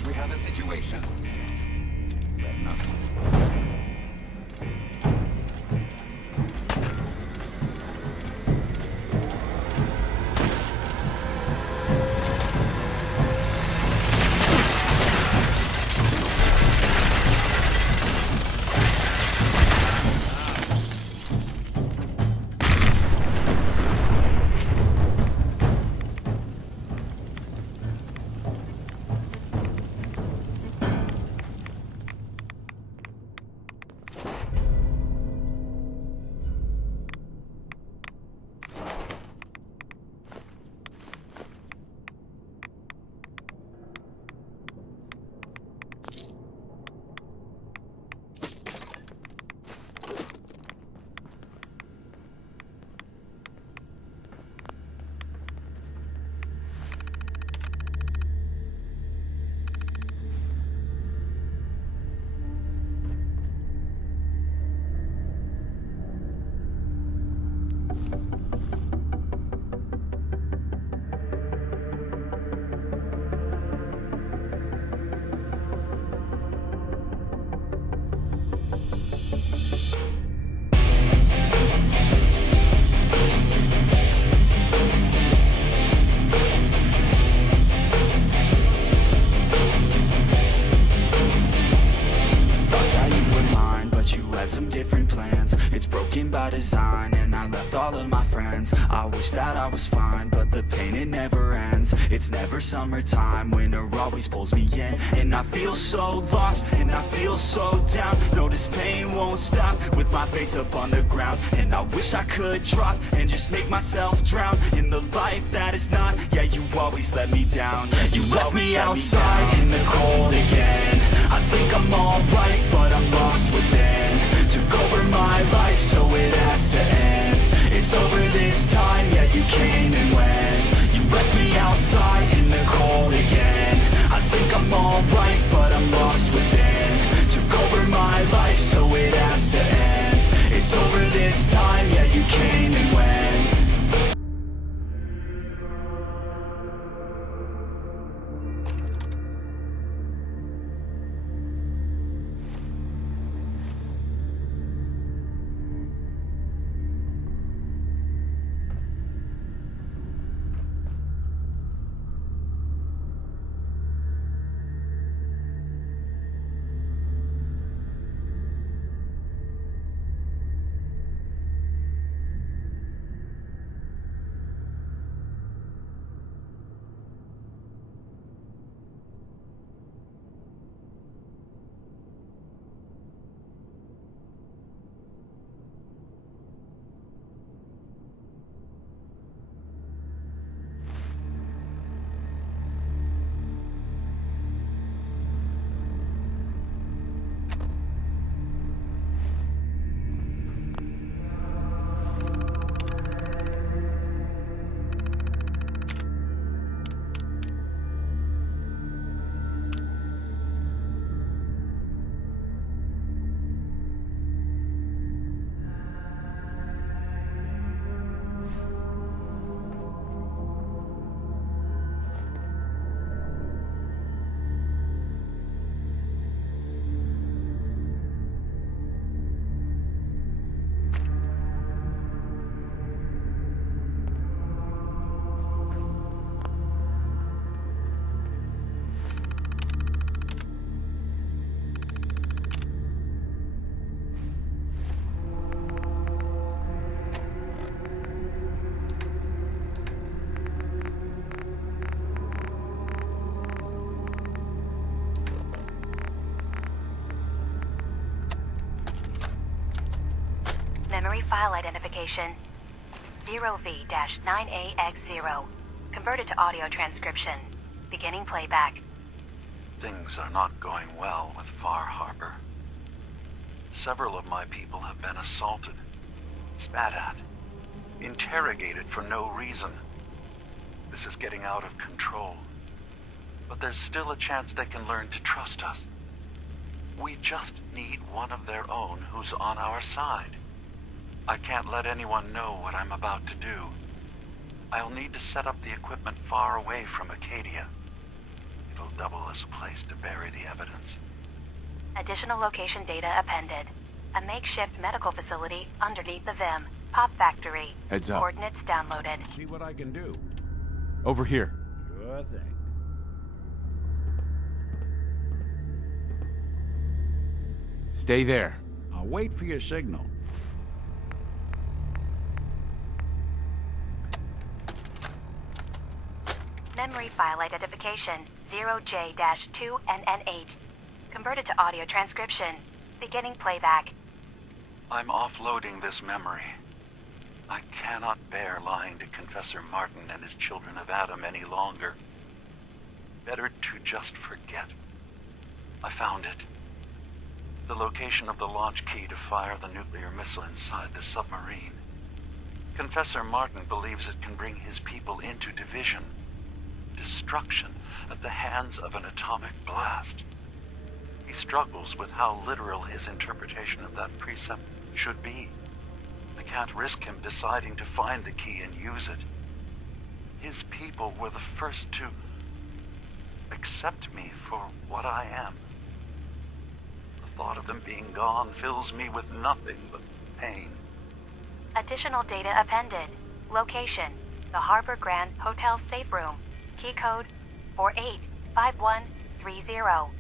We have a situation. Bet nothing. Some different plans. It's broken by design, and I left all of my friends ends. I wish that I was fine, but the pain, it never ends. It's never summertime, winter always pulls me in. And I feel so lost, and I feel so down. No, this pain won't stop, with my face up on the ground. And I wish I could drop, and just make myself drown in the life that is not. Yeah, you always let me down. Yeah, you left me outside in the cold again. I think I'm alright, but I'm lost within. Took over my life, so it has to end. It's over this time, yeah, you came and went. You left me outside in the cold again. I think I'm alright, but I'm lost within. Took over my life, so it has to end. It's over this time, yeah, you came and went. Memory file identification 0V-9AX0. Converted to audio transcription. Beginning playback. Things are not going well with Far Harbor. Several of my people have been assaulted, spat at, interrogated for no reason. This is getting out of control. But there's still a chance they can learn to trust us. We just need one of their own who's on our side. I can't let anyone know what I'm about to do. I'll need to set up the equipment far away from Acadia. It'll double as a place to bury the evidence. Additional location data appended. A makeshift medical facility underneath the VIM. Pop factory. Heads up. Coordinates downloaded. See what I can do. Over here. Sure thing. Stay there. I'll wait for your signal. Memory file identification 0J-2NN8. Converted to audio transcription. Beginning playback. I'm offloading this memory. I cannot bear lying to Confessor Martin and his children of Adam any longer. Better to just forget. I found it. The location of the launch key to fire the nuclear missile inside the submarine. Confessor Martin believes it can bring his people into division. Destruction at the hands of an atomic blast. He struggles with how literal his interpretation of that precept should be. I can't risk him deciding to find the key and use it. His people were the first to accept me for what I am. The thought of them being gone fills me with nothing but pain. Additional data appended. Location: the Harbor Grand Hotel safe room. Key code 485130.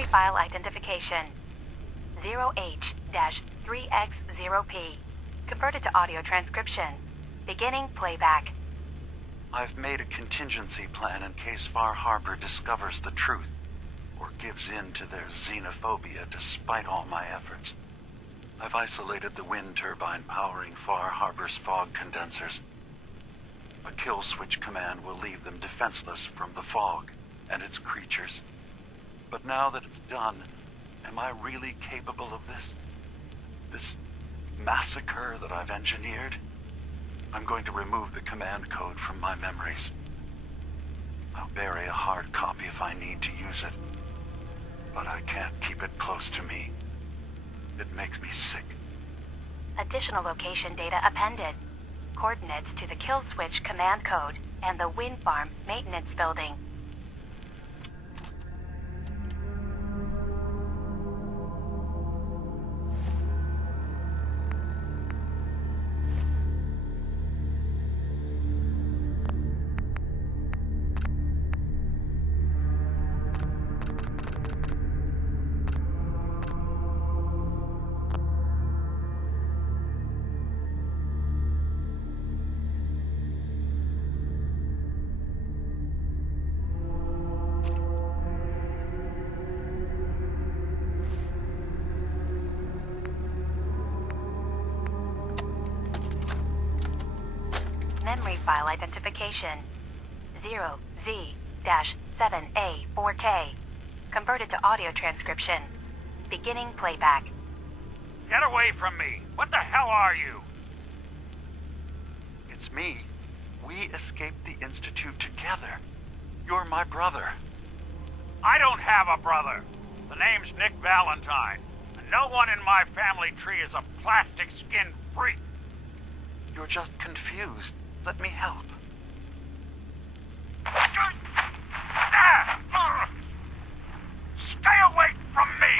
Memory file identification 0H-3X0P. Converted to audio transcription. Beginning playback. I've made a contingency plan in case Far Harbor discovers the truth, or gives in to their xenophobia despite all my efforts. I've isolated the wind turbine powering Far Harbor's fog condensers. A kill switch command will leave them defenseless from the fog and its creatures. But now that it's done, am I really capable of this? This massacre that I've engineered? I'm going to remove the command code from my memories. I'll bury a hard copy if I need to use it. But I can't keep it close to me. It makes me sick. Additional location data appended. Coordinates to the kill switch command code and the wind farm maintenance building. Memory file identification 0Z-7A4K. Converted to audio transcription. Beginning playback. Get away from me! What the hell are you? It's me. We escaped the Institute together. You're my brother. I don't have a brother. The name's Nick Valentine. And no one in my family tree is a plastic-skinned freak. You're just confused. Let me help. Stay away from me!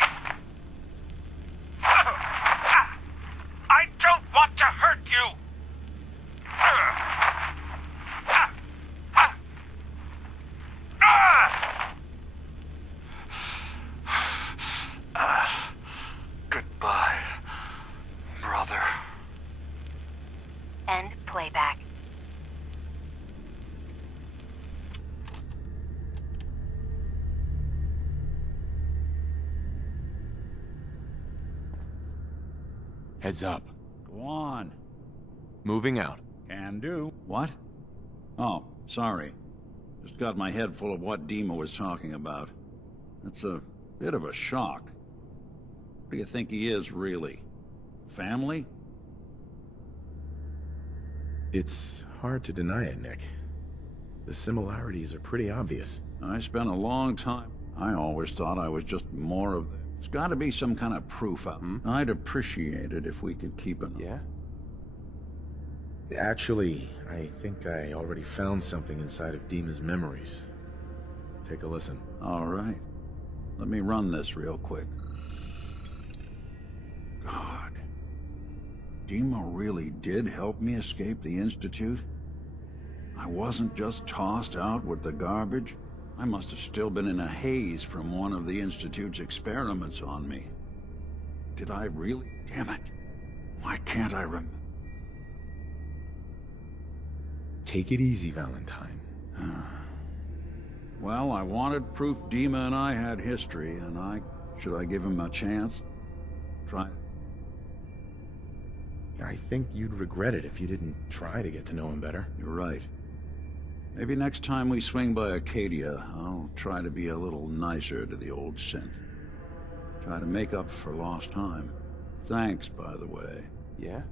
I don't want to hurt you! Goodbye, brother. End playback. Heads up. Go on. Moving out. Can do. What? Oh, sorry. Just got my head full of what Dima was talking about. That's a bit of a shock. What do you think he is, really? Family? It's hard to deny it, Nick. The similarities are pretty obvious. I spent a long time. I always thought I was just more of... There's gotta be some kind of proof out. I'd appreciate it if we could keep it... Yeah? Actually, I think I already found something inside of Dima's memories. Take a listen. All right. Let me run this real quick. God. Dima really did help me escape the Institute? I wasn't just tossed out with the garbage. I must have still been in a haze from one of the Institute's experiments on me. Did I really? Damn it. Why can't I remember? Take it easy, Valentine. Well, I wanted proof Dima and I had history, and should I give him a chance? Try. I think you'd regret it if you didn't try to get to know him better. You're right. Maybe next time we swing by Acadia, I'll try to be a little nicer to the old synth. Try to make up for lost time. Thanks, by the way. Yeah?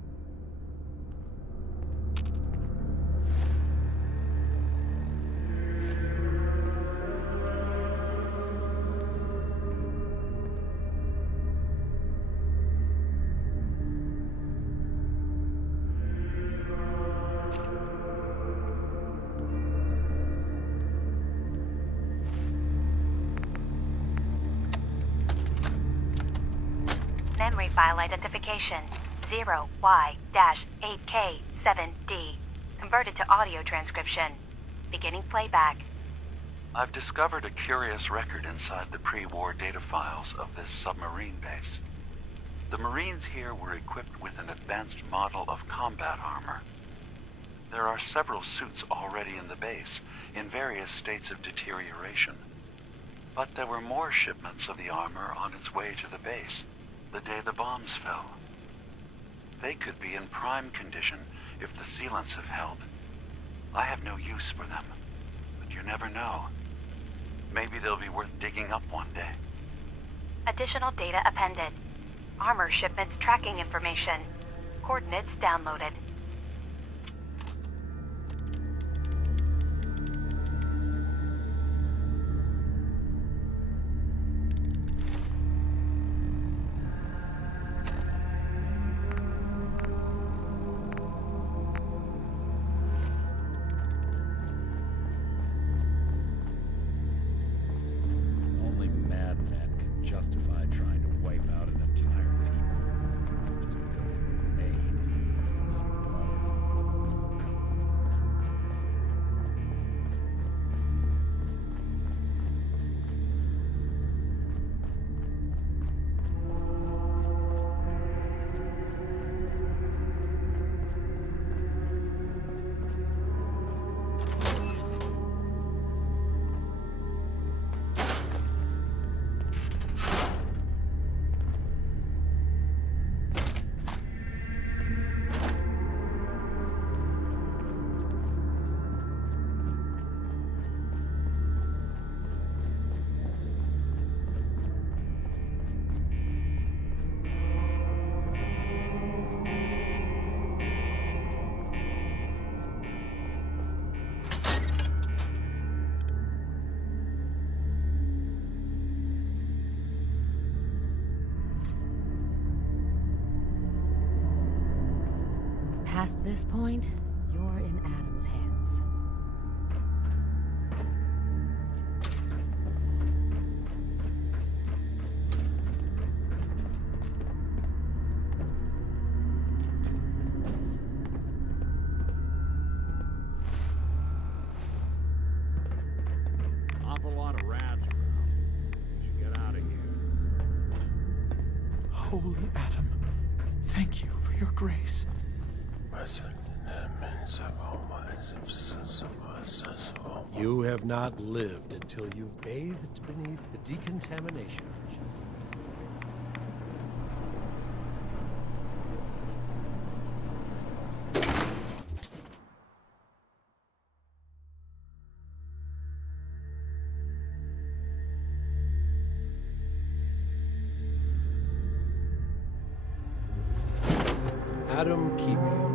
Memory file identification 0Y-8K7D. Converted to audio transcription. Beginning playback. I've discovered a curious record inside the pre-war data files of this submarine base. The Marines here were equipped with an advanced model of combat armor. There are several suits already in the base, in various states of deterioration. But there were more shipments of the armor on its way to the base, the day the bombs fell. They could be in prime condition if the sealants have held. I have no use for them, but you never know. Maybe they'll be worth digging up one day. Additional data appended. Armor shipments tracking information. Coordinates downloaded. Only madmen can justify trying to wipe out an entire people just because they were made in blood. Past this point, you're in Adam's hands. Awful lot of rats around. We should get out of here. Holy Adam, thank you for your grace. You have not lived until you've bathed beneath the decontamination ashes. Adam keep you.